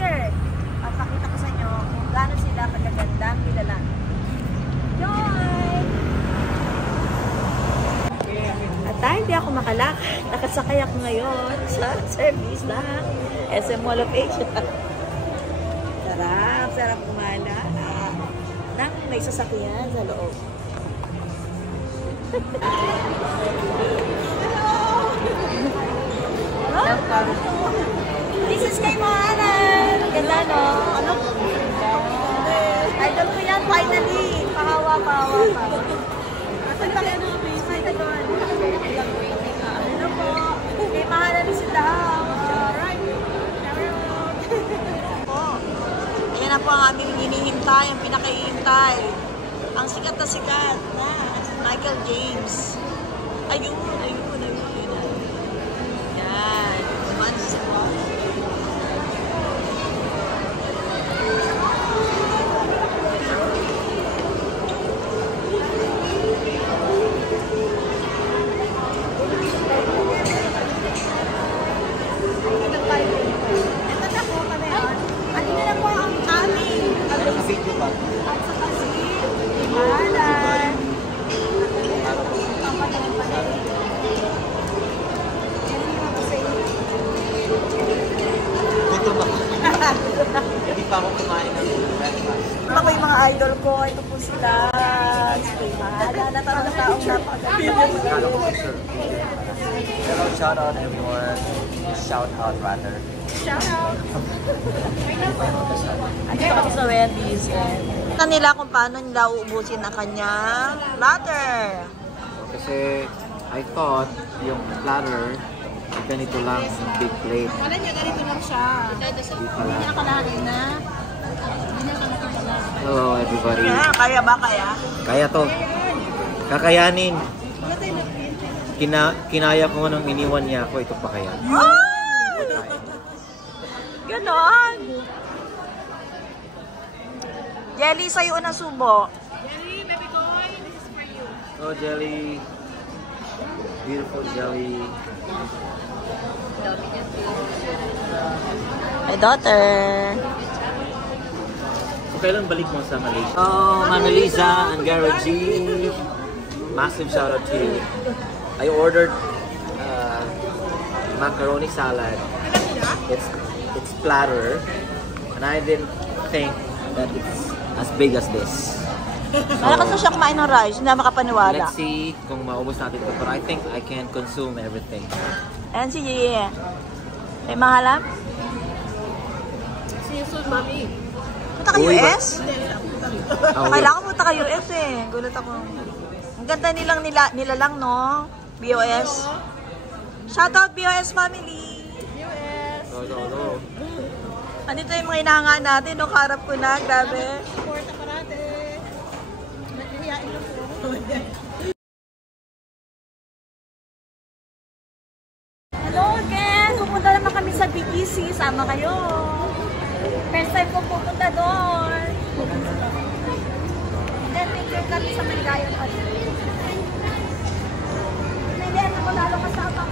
Later, papakita ko sa inyo kung gaano sila kagagandang nilalang. Joy! At hindi ako makalakad. Nakasakay ako ngayon sa service ng SM Mall of Asia. Sarap kumala. Nang may sasakyan sa loob. This is kay Mahalan. Ganda, no? Ano? Idol ko yan, finally. Pahawa pa. Asan pa kayo ng face? Ay, tagon. Ano po? Kay Mahalan is in the house. Alright. Ayan na po ang aming hinihintay, ang pinakahihintay. Ang sikat na Michael James. Ayun. Yan. Kumain sa mall. Hindi pa ako kumain ng breakfast. Ako yung mga idol ko, ito po sila. Mahala na talaga taong napakaganda. Hello, shout out everyone. Shout out rather. Shout out. Andito ako sa Wendy's. Kita nila kung paano nila uubusin ang kanyang platter. Kasi I thought yung platter ganito lang yung big plate. Wala niya, ganito lang siya. Hindi niya nakalagay na. Hello everybody. Kaya ba? Kaya to. Kakayanin. Kinaya ko nung iniwan niya ako. Ito pa kaya. Ganon. Jelly, sa'yo na subo. Jelly, baby boy, this is for you. Oh, Jelly. Beautiful Jelly. My daughter. Kailan balik mo sa Malaysia? Oh, Mama Lisa and Garrett G. Massive shout out to you. I ordered macaroni salad. It's platter, and I didn't think that it's as big as this. Malakas na siya kumain ng rice, hindi na makapaniwala. Let's see kung maubos natin ito, but I think I can consume everything. Ayan si Gigi. May mahalam? See you soon, mommy. Punta ka US? Oh, Kailangan punta ka US eh. Gulat ako. Ang ganda nilalang, no? BOS. Shoutout BOS family. US. No. Andito yung mga inahanga natin, no? Karap ko na, grabe. Support ka parate. Naghihiyain lang po. Hello again! Pupunta naman kami sa BGC. Sama kayo. First time ko pupunta doon. Then, picture kami sa Mandayan pa rin. Hindi, ako lalo kasama.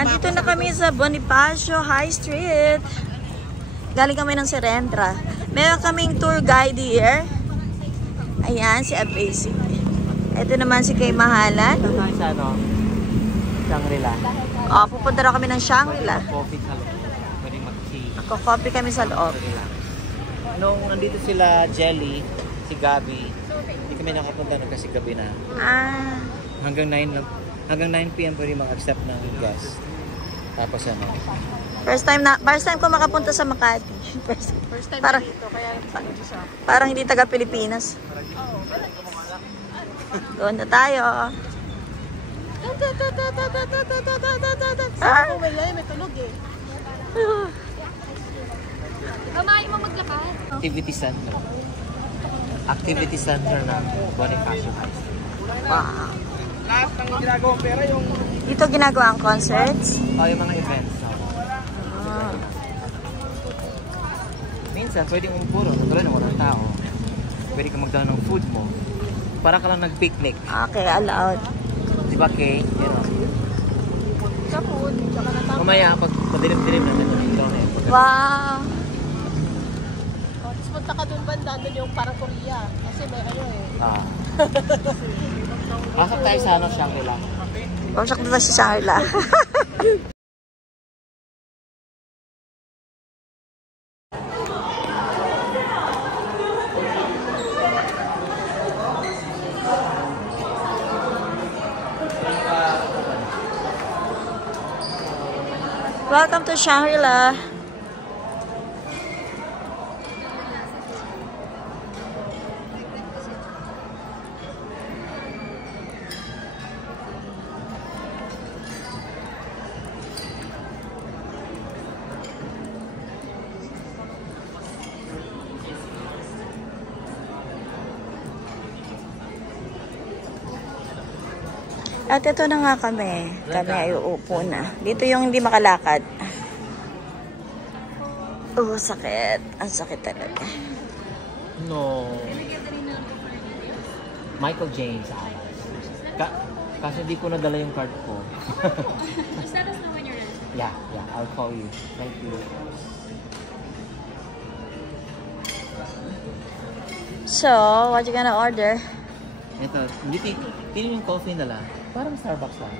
Andito na kami sa Bonifacio High Street. Galing kami ng Serendra. Meron kaming tour guide here. Ayan, si Abasi. Ito naman si Kay Mahalan. Ito tayo sa ano? Shangri-La. Oh, pupunta na kami ng Shangri-La. Coffee sa loob. Pwedeng mag-tea. Coffee kami sa loob. Nung nandito sila Jelly, si Gabi, hindi kami nakapunta no kasi gabi na. Ah. Hanggang 9 PM pwede mag-accept ng guest. Tapos ano? First time ko makapunta sa Makati. First time Parang, dito, kaya nagsasabi siya. parang hindi taga Pilipinas. Doon na tayo. Saan ko may tulog eh. Kamay mo maglakad. Activity center. Activity center ng Bonifacio High Street. Wow. Lahat ng ginagawang pera yung... Dito ginagawa ang concerts. Yung mga events. Ah. Minsan, pwedeng umupuro. Natuloy na walang tao. Pwede ka magdala ng food mo. Para ka lang nag-picnic. Okay, allowed. Di ba, Kay? You know? Sa food. Mamaya, pag madilim-dilim na, ikaw na yun. Wow! Oh, tapos punta ka dun banda, dun yung parang Korea. Kasi may ano eh. Ah. Pasok tayo sa Shangri-La. Pagsak na si Shangri-La. Welcome to Shangri-La. At ito na nga kami. Kami ay uupo na. Dito yung hindi makalakad. Oh, sakit. Ang sakit talaga. No. Michael James. Kasi hindi ko nadala yung card ko. Just let us know when you're ready. Yeah, I'll call you. Thank you. So, what you gonna order? Ito, hindi yung coffee nila. Parang Starbucks lang.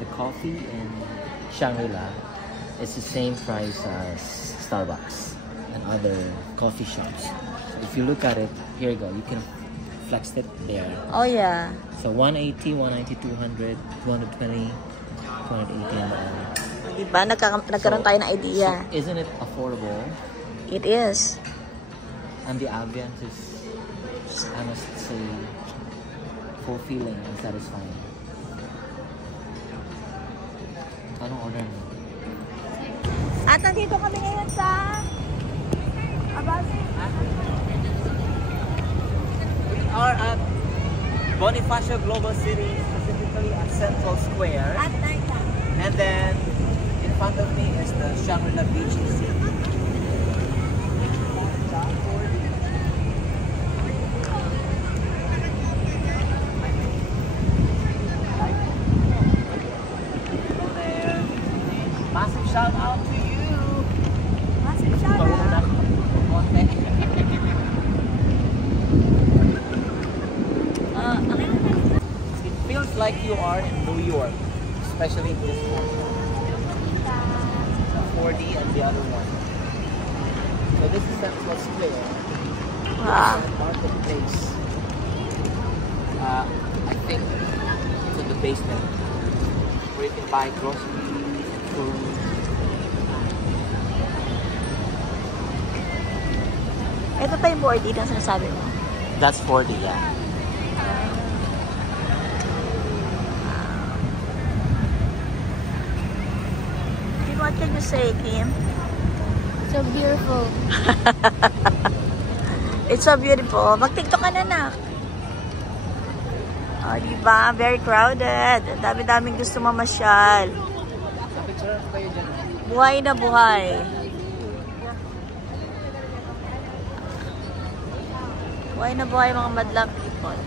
The coffee in Shangri-La is the same price as Starbucks and other coffee shops. So if you look at it, here you go. You can flex it there. Oh, yeah. So 180, 190, 200, 220, 280 and all. Diba? Nagkaroon tayo ng idea. So isn't it affordable? It is. And the ambience is, I must say, fulfilling and satisfying. Anong order mo? At nandito kami ngayon sa Abasi. We are at Bonifacio Global City, specifically at Central Square. At night time. And then, in front of me is the Shangri-La Beach City. Massive shout out to you! Massive shout out. It feels like you are in New York, especially this one. The 4D and the other one. So this is Central Square. Wow. Marketplace. I think it's in the basement where you can buy groceries, food. Ito pa yung board dito ang sinasabi mo. That's 4D, yeah. What can you say, Kim? So beautiful. It's so beautiful. Mag-tiktok ka na, nak. Oh, diba? Very crowded. Dami-daming gusto mamasyal. Buhay na buhay. Buhay na buhay mga madlang people.